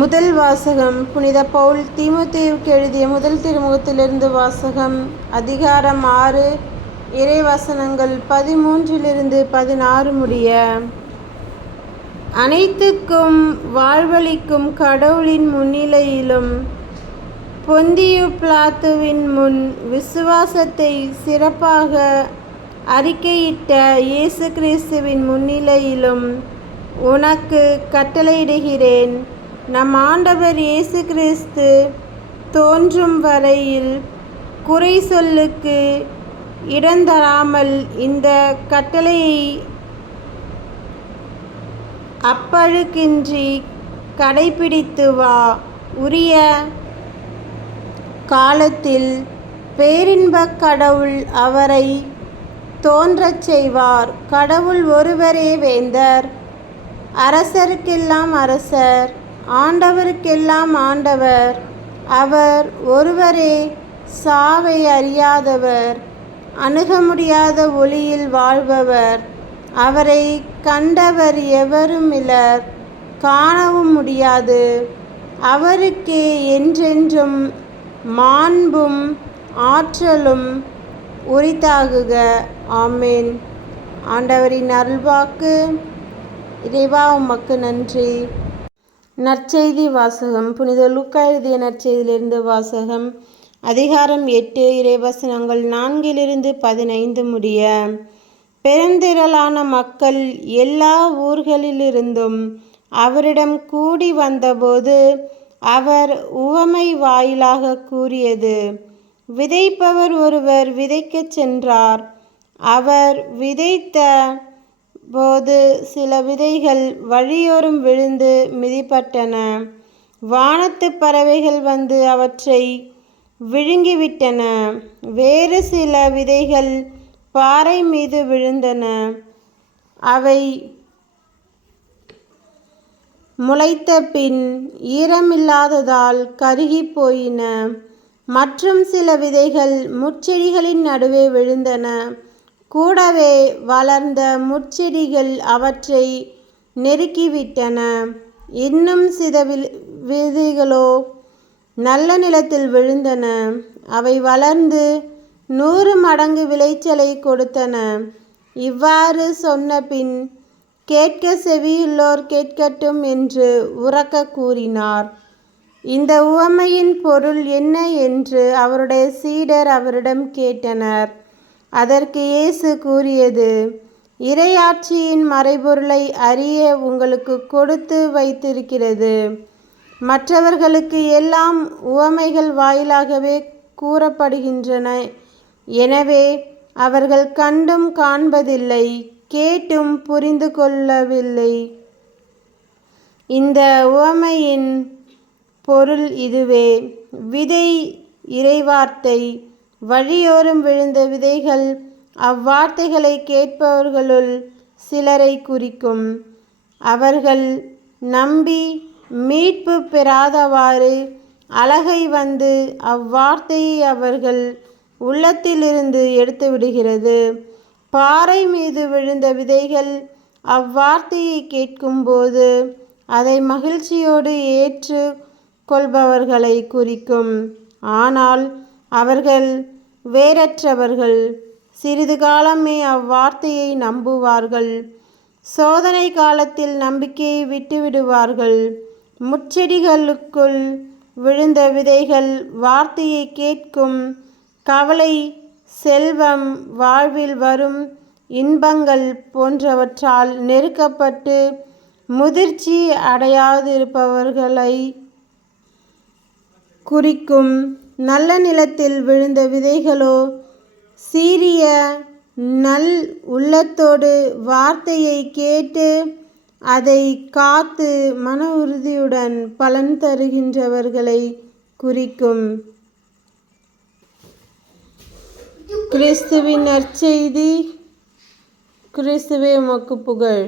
முதல் வாசகம். புனித பவுல் தீமோத்தேயுவுக்கு எழுதிய முதல் திருமுகத்திலிருந்து வாசகம். அதிகாரம் 6, இறைவசனங்கள் 13-16 முடிய. அனைத்துக்கும் வாழ்வளிக்கும் கடவுளின் முன்னிலையிலும் பொந்தியு பிலாத்துவின் முன் விசுவாசத்தை சிறப்பாக அறிக்கையிட்ட இயேசு கிறிஸ்துவின் முன்னிலையிலும் உனக்கு கட்டளையிடுகிறேன். நம் ஆண்டவர் இயேசு கிறிஸ்து தோன்றும் வரையில் குறை சொல்லுக்கு இடந்தராமல் இந்த கட்டளையை அப்பழுக்கின்றி கடைப்பிடித்து வா. உரிய காலத்தில் பேரின்பக் கடவுள் அவரை தோன்றச் செய்வார். கடவுள் ஒருவரே வேந்தர், அரசருக்கெல்லாம் அரசர், ஆண்டவருக்கெல்லாம் ஆண்டவர். அவர் ஒருவரே சாவை அறியாதவர், அணுக முடியாத ஒளியில் வாழ்பவர். அவரை கண்டவர் எவரும் இலர், காணவும் முடியாது. அவருக்கே என்றென்றும் மாண்பும் ஆற்றலும் உரித்தாகுக. ஆமேன். ஆண்டவரின் அருள்வாக்கு. இறைவா, உமக்கு நன்றி. நற்செய்தி வாசகம். புனித லூக்கா எழுதிய நற்செய்தியிலிருந்து வாசகம். அதிகாரம் 8, இறைவசனங்கள் 4-15 முடிய. பெருந்திரளான மக்கள் எல்லா ஊர்களிலிருந்தும் அவரிடம் கூடி வந்தபோது அவர் உவமை வாயிலாக கூறியது: விதைப்பவர் ஒருவர் விதைக்கச் சென்றார். அவர் விதைத்த போது சில விதைகள் வழியோரம் விழுந்து மிதிப்பட்டன. வானத்து பறவைகள் வந்து அவற்றை விழுங்கிவிட்டன. வேறு சில விதைகள் பாறை மீது விழுந்தன. அவை முளைத்த பின் ஈரமில்லாததால் கருகி போயின. மற்றும் சில விதைகள் முட்செடிகளின் நடுவே விழுந்தன. கூடவே வளர்ந்த முட்செடிகள் அவற்றை நெருக்கிவிட்டன. இன்னும் சில விதைகளோ நல்ல நிலத்தில் விழுந்தன. அவை வளர்ந்து 100 மடங்கு விளைச்சலை கொடுத்தன. இவ்வாறு சொன்ன பின், கேட்க செவியுள்ளோர் கேட்கட்டும் என்று உரக்க கூறினார். இந்த உவமையின் பொருள் என்ன என்று அவருடைய சீடர் அவரிடம் கேட்டனர். அதற்கு இயேசு கூறியது: இறையாட்சியின் மறைபொருளை அறிய உங்களுக்கு கொடுத்து வைத்திருக்கிறது. மற்றவர்களுக்கு எல்லாம் உவமைகள் வாயிலாகவே கூறப்படுகின்றன. எனவே அவர்கள் கண்டும் காண்பதில்லை, கேட்டும் புரிந்து கொள்ளவில்லை. இந்த உவமையின் பொருள் இதுவே: விதை இறைவார்த்தை. வழியோரம் விழுந்த விதைகள் அவ்வார்த்தைகளை கேட்பவர்களுள் சிலரை குறிக்கும். அவர்கள் நம்பி மீட்பு பெறாதவாறு அலகை வந்து அவ்வார்த்தையை அவர்கள் உள்ளத்திலிருந்து எடுத்துவிடுகிறது. பாறை மீது விழுந்த விதைகள் அவ்வார்த்தையை கேட்கும்போது அதை மகிழ்ச்சியோடு ஏற்று கொள்பவர்களை குறிக்கும். ஆனால் அவர்கள் வேரற்றவர்கள். சிறிது காலமே அவ்வார்த்தையை நம்புவார்கள். சோதனை காலத்தில் நம்பிக்கையை விட்டுவிடுவார்கள். முட்செடிகளுக்குள் விழுந்த விதைகள் வார்த்தையை கேட்கும். கவலை, செல்வம், வாழ்வில் வரும் இன்பங்கள் போன்றவற்றால் நெருக்கப்பட்டு முதிர்ச்சி அடையாதிருப்பவர்களை குறிக்கும். நல்ல நிலத்தில் விழுந்த விதைகளோ சீரிய நல் உள்ளத்தோடு வார்த்தையை கேட்டு அதை காத்து மன உறுதியுடன் பலன் தருகின்றவர்களை குறிக்கும். கிறிஸ்துவின் நற்செய்தி. கிறிஸ்துவே உமக்கு புகழ்.